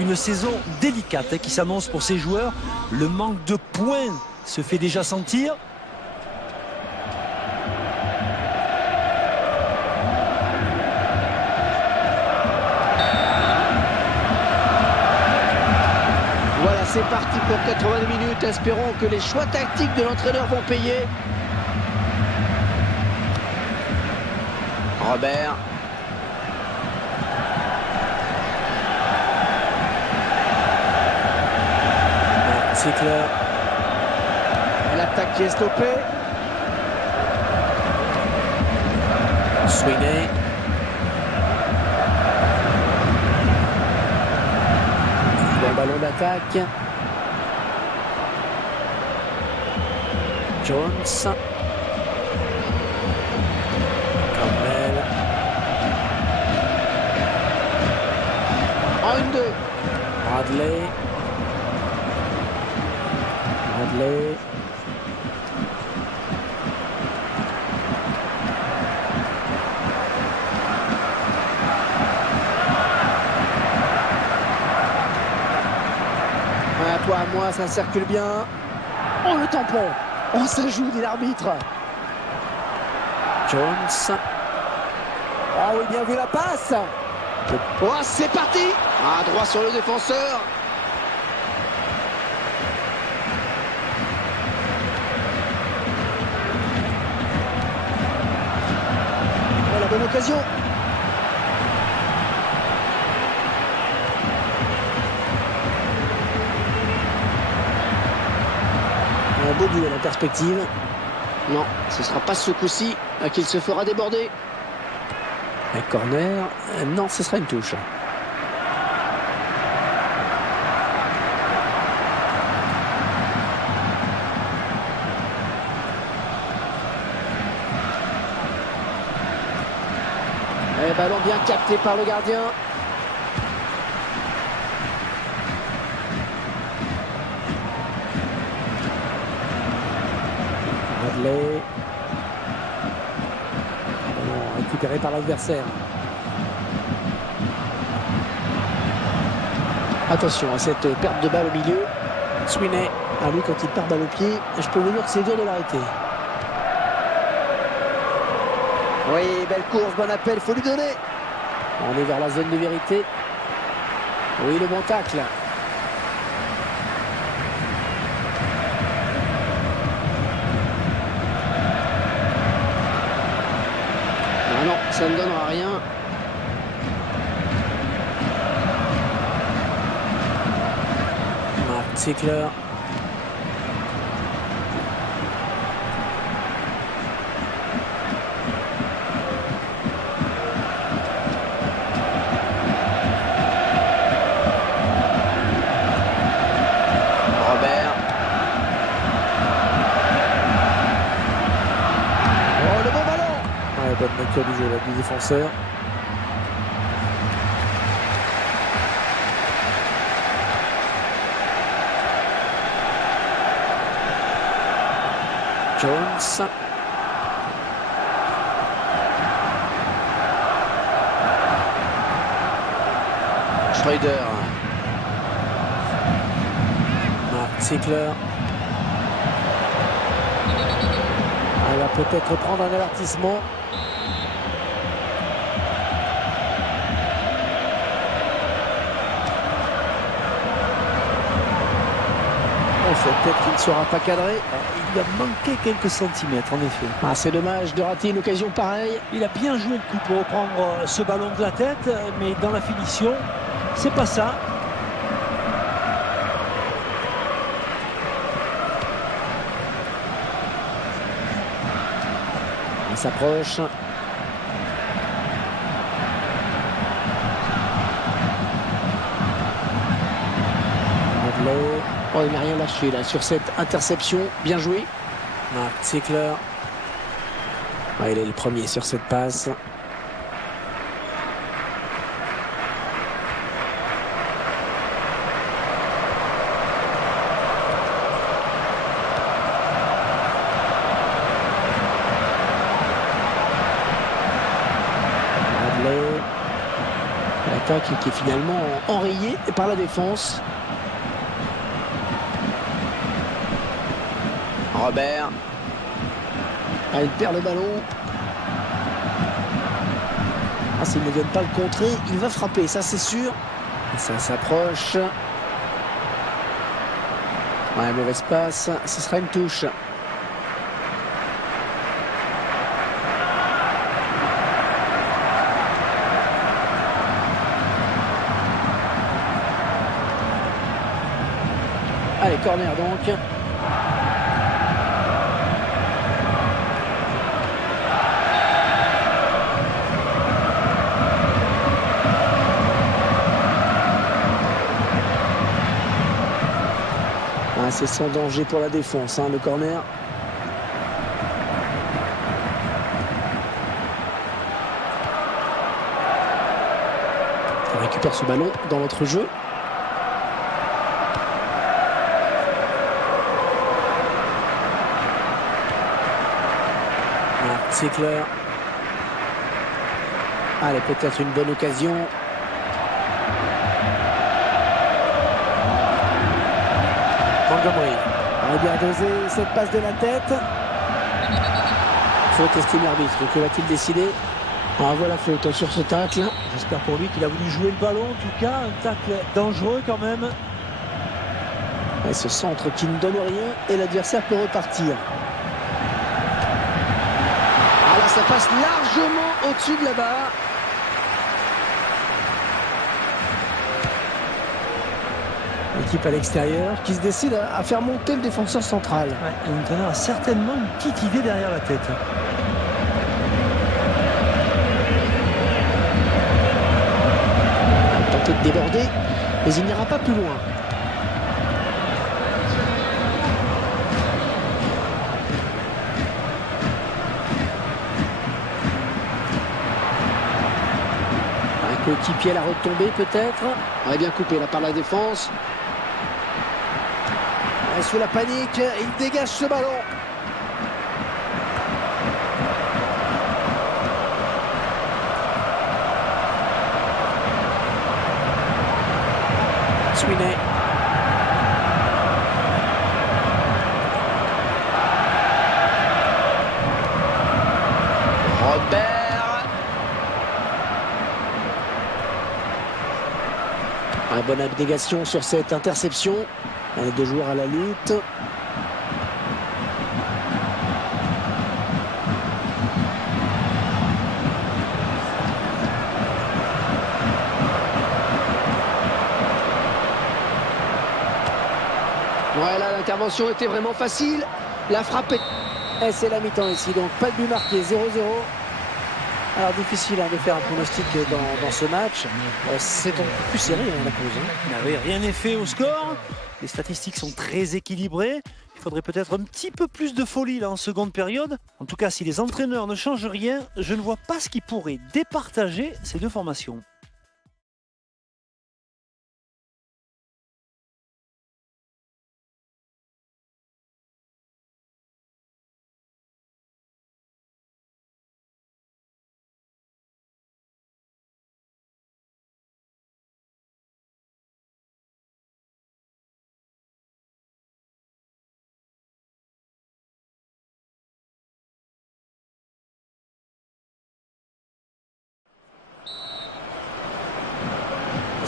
une saison délicate qui s'annonce pour ces joueurs. Le manque de points se fait déjà sentir. Voilà, c'est parti pour 80 minutes. Espérons que les choix tactiques de l'entraîneur vont payer. Robert. Ziegler. L'attaque qui est stoppée. Sweeney. Bon ballon d'attaque. Jones. Campbell. En 1-2. Bradley. À toi, à moi, ça circule bien. Oh, le tampon. Oh, ça joue, dit l'arbitre. Jones. Oh oui, bien vu la passe. Oh, c'est parti. Ah, droit sur le défenseur. Oh, la bonne occasion. Un beau duel en perspective. Non, ce ne sera pas ce coup-ci qu'il se fera déborder. Un corner. Non, ce sera une touche. Et ballon bien capté par le gardien. Bradley. Récupéré par l'adversaire. Attention à cette perte de balle au milieu. Sweeney. Ah, lui, quand il perd balle au pied, je peux vous dire que c'est dur de l'arrêter. Oui, belle course, bon appel, il faut lui donner. On est vers la zone de vérité. Oui, le bon tacle. Ah non, ça ne donnera rien. Mark Ziegler. Robert. Oh, le bon ballon. Ouais, bonne lecture du jeu là, du défenseur. Jones. Schreuder. Mark Ziegler. Elle va peut-être prendre un avertissement. Oh, c'est peut-être qu'il ne sera pas cadré. Il a manqué quelques centimètres en effet. Ah, c'est dommage de rater une occasion pareille. Il a bien joué le coup pour reprendre ce ballon de la tête, mais dans la finition, c'est pas ça. Il s'approche. Oh, il n'a rien lâché là sur cette interception. Bien joué. Mark Ziegler. Il est le premier sur cette passe. attaque qui est finalement enrayée par la défense. Robert. Ah, il perd le ballon. Ah, s'il ne vient pas le contrer, il va frapper, ça c'est sûr. Et ça s'approche. Ouais, mauvaise passe, ce sera une touche. Allez, corner donc. Ah, c'est sans danger pour la défense, hein, le corner. On récupère ce ballon dans notre jeu. C'est clair. Allez, peut-être une bonne occasion. Montgomery. On a bien dosé cette passe de la tête. Faute estime l'arbitre. Que va-t-il décider? Ah, voilà faute sur ce tacle. J'espère pour lui qu'il a voulu jouer le ballon. En tout cas, un tacle dangereux quand même. Et ce centre qui ne donne rien et l'adversaire peut repartir. Alors ça passe largement au-dessus de la barre. L'équipe à l'extérieur qui se décide à faire monter le défenseur central. Ouais, l'entraîneur a certainement une petite idée derrière la tête. Il va tenter de déborder, mais il n'ira pas plus loin. Un coéquipier à la retombée peut-être. On est bien coupé là par la défense. Et sous la panique, il dégage ce ballon. Sweeney. Robert. Une bonne abnégation sur cette interception. Les deux joueurs à la lutte. Voilà, l'intervention était vraiment facile. La frappe est... Et c'est la mi-temps ici, donc pas de but marqué, 0-0. Alors difficile de faire un pronostic dans ce match. C'est un peu plus serré la cause. Ah oui, rien n'est fait au score. Les statistiques sont très équilibrées. Il faudrait peut-être un petit peu plus de folie là en seconde période. En tout cas, si les entraîneurs ne changent rien, je ne vois pas ce qui pourrait départager ces deux formations.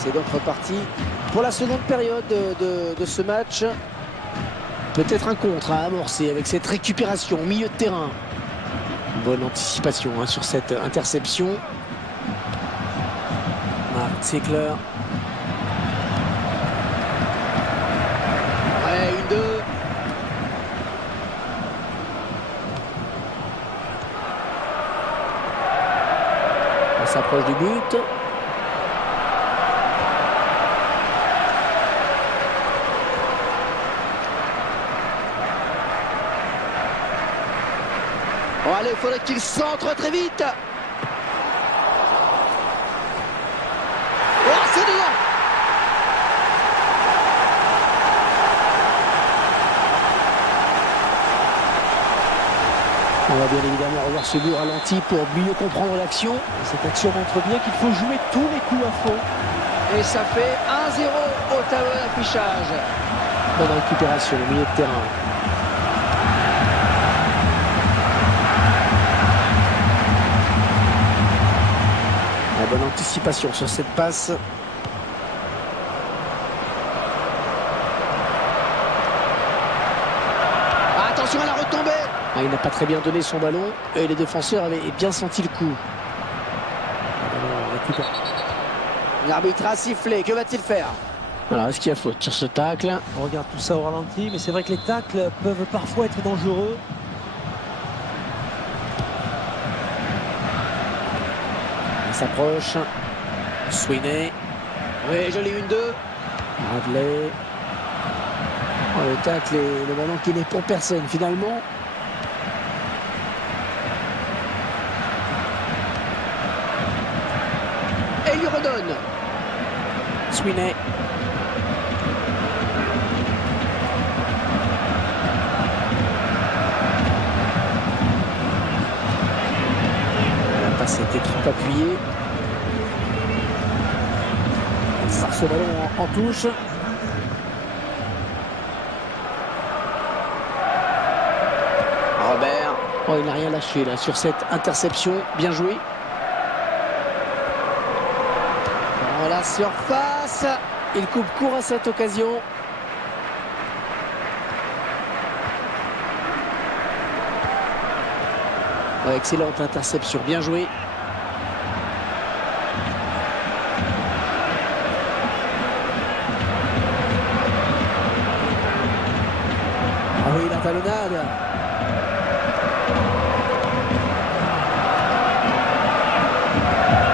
C'est donc reparti pour la seconde période de ce match. Peut-être un contre à amorcer avec cette récupération au milieu de terrain. Bonne anticipation sur cette interception. C'est clair. Ouais, une, deux. On s'approche du but. Oh, allez, il faudrait qu'il centre très vite. Oh, c'est dedans. On va bien évidemment revoir ce but ralenti pour mieux comprendre l'action. Cette action montre bien qu'il faut jouer tous les coups à fond. Et ça fait 1-0 au tableau d'affichage. Bonne récupération au milieu de terrain. La bonne anticipation sur cette passe. Attention à la retombée. Il n'a pas très bien donné son ballon et les défenseurs avaient bien senti le coup. L'arbitre a sifflé, que va-t-il faire? Alors, est-ce qu'il y a faute sur ce tacle? On regarde tout ça au ralenti, mais c'est vrai que les tacles peuvent parfois être dangereux. Il s'approche. Sweeney. Oui, joli 1-2. Bradley. Oh, le tacle et le ballon qui n'est pour personne finalement. Et il lui redonne. Sweeney. La passe était trop appuyée. Il sort ce ballon en touche. Robert. Oh, il n'a rien lâché là sur cette interception. Bien joué. Dans la surface. Il coupe court à cette occasion. Oh, excellente interception. Bien joué. Ah oui, la talonnade.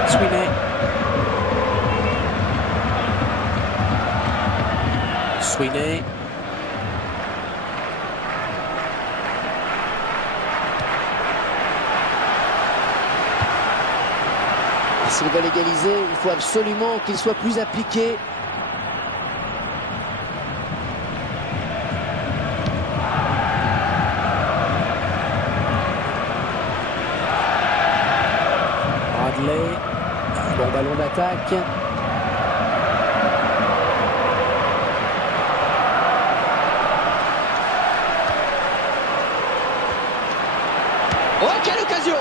Sweeney. Sweeney. S'ils veulent égaliser, il faut absolument qu'il soit plus appliqué. Bradley. Bon ballon d'attaque. Oh, quelle occasion!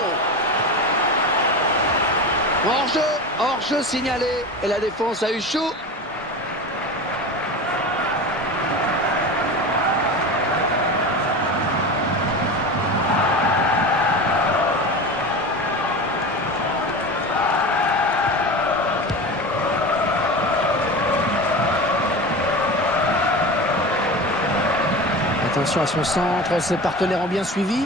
Hors-jeu signalé et la défense a eu chaud. Attention à son centre, ses partenaires ont bien suivi.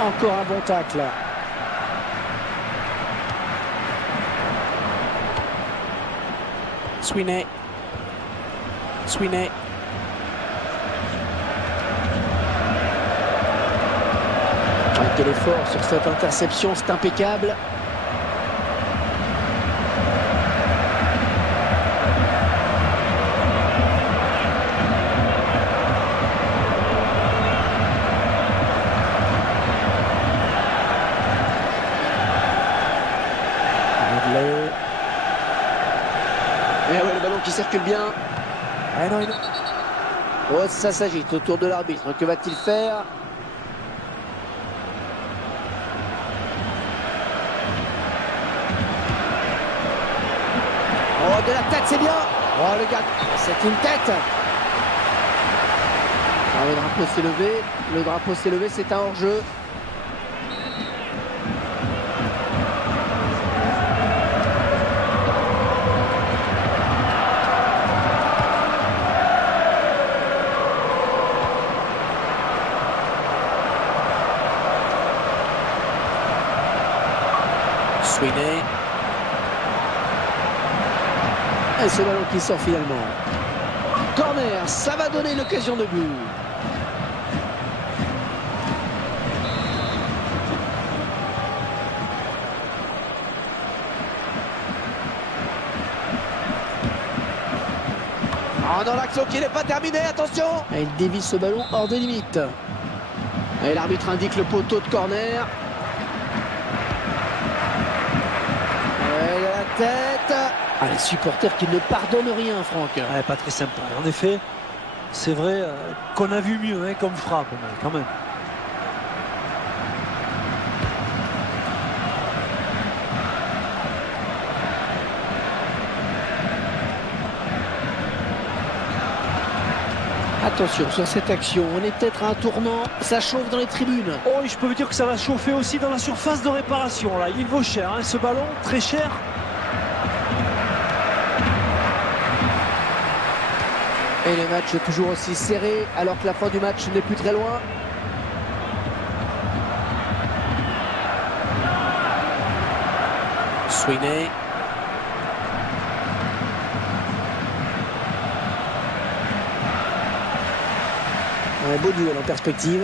Encore un bon tacle. Sweeney. Sweeney. Quel effort sur cette interception, c'est impeccable. Et ouais, le ballon qui circule bien. Ah non, oh, ça s'agite autour de l'arbitre. Que va-t-il faire? Oh, de la tête, c'est bien. Oh, le gars, c'est une tête. Ah, le drapeau s'est levé. Le drapeau s'est levé, c'est un hors-jeu. Sweeney. Et ce ballon qui sort finalement. Corner, ça va donner l'occasion de but. Oh non, l'action qui n'est pas terminée, attention. Et il dévie ce ballon hors des limites. Et l'arbitre indique le poteau de corner. Et la tête. Ah, les supporters qui ne pardonnent rien, Franck. Ouais, pas très sympa. En effet, c'est vrai qu'on a vu mieux comme frappe, quand même. Attention sur cette action, on est peut-être à un tournant, ça chauffe dans les tribunes. Oh, et je peux vous dire que ça va chauffer aussi dans la surface de réparation. Là, il vaut cher, ce ballon, très cher. Et le match est toujours aussi serré, alors que la fin du match n'est plus très loin. Sweeney. Un beau duel en perspective.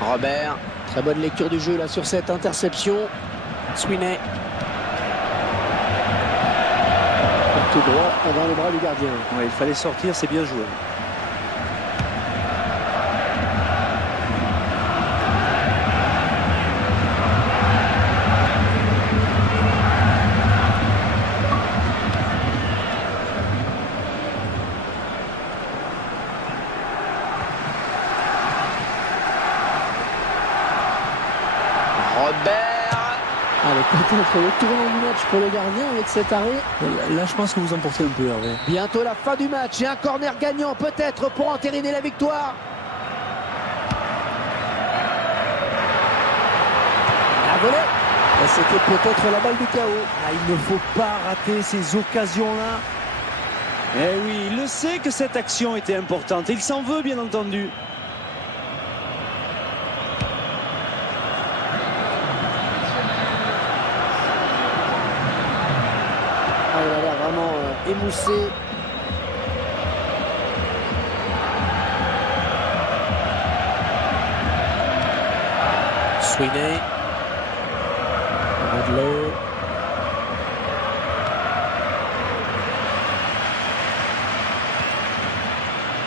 Robert, très bonne lecture du jeu là sur cette interception. Sweeney. Tout droit dans les bras du gardien. Ouais, il fallait sortir, c'est bien joué. Allez, peut-être le tournant du match pour le gardien avec cet arrêt. Là, je pense que vous emportez un peu, Hervé. Bientôt la fin du match et un corner gagnant peut-être pour entériner la victoire. La volée. Et c'était peut-être la balle du chaos. Ah, il ne faut pas rater ces occasions-là. Eh oui, il le sait que cette action était importante. Il s'en veut, bien entendu. Ah, il a l'air vraiment émoussé. Sweeney. Radley.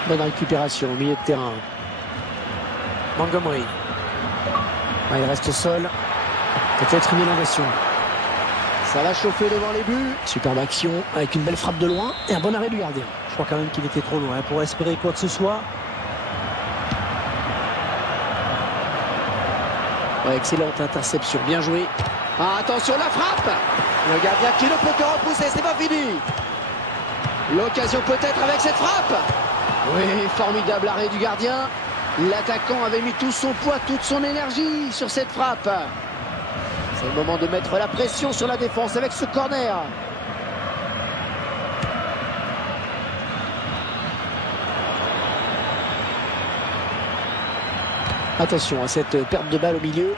Bonne récupération au milieu de terrain. Montgomery. Ah, il reste au sol. Peut-être une élongation. Ça va chauffer devant les buts. Superbe action avec une belle frappe de loin et un bon arrêt du gardien. Je crois quand même qu'il était trop loin pour espérer quoi que ce soit. Ouais, excellente interception, bien joué. Ah, attention, la frappe. Le gardien qui ne peut que repousser, c'est pas fini. L'occasion peut-être avec cette frappe. Oui, formidable arrêt du gardien. L'attaquant avait mis tout son poids, toute son énergie sur cette frappe. C'est le moment de mettre la pression sur la défense avec ce corner. Attention à cette perte de balle au milieu.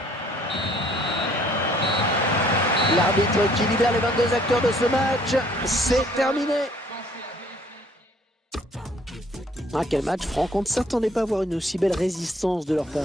L'arbitre qui libère les 22 acteurs de ce match. C'est terminé. Ah, quel match, Franck. On ne s'attendait pas à voir une aussi belle résistance de leur part.